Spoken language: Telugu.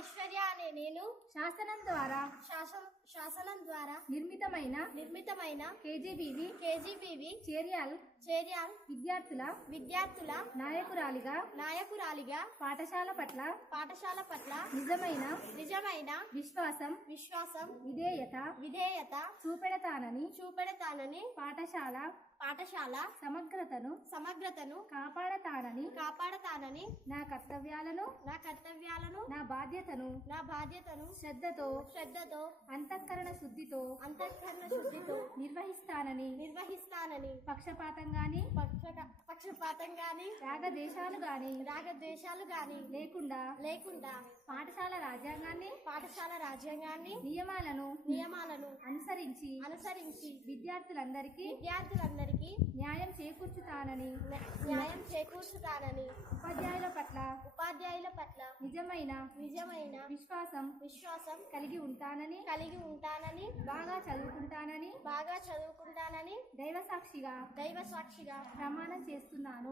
ఐశ్వర్య అనే నేను శాసనం ద్వారా నిర్మితమైన కేజీబీవీ చేర్యాల్ విద్యార్థుల నాయకురాలిగా పాఠశాల పట్ల నిజమైన విశ్వాసం విధేయత చూపెడతానని పాఠశాల సమగ్రతను కాపాడతానని నా కర్తవ్యాలను నా బాధ్యతను శ్రద్ధతో అంతఃకరణ శుద్ధితో నిర్వహిస్తానని పక్షపాతం గాని రాగద్వేషాలు గాని లేకుండా పాఠశాల రాజ్యాంగాన్ని నియమాలను అనుసరించి విద్యార్థులందరికీ న్యాయం చేకూర్చుతానని ఉపాధ్యాయుల పట్ల నిజమైన విశ్వాసం కలిగి ఉంటానని బాగా చదువుకుంటానని దైవ సాక్షిగా ప్రమాణం చేస్తున్నాను.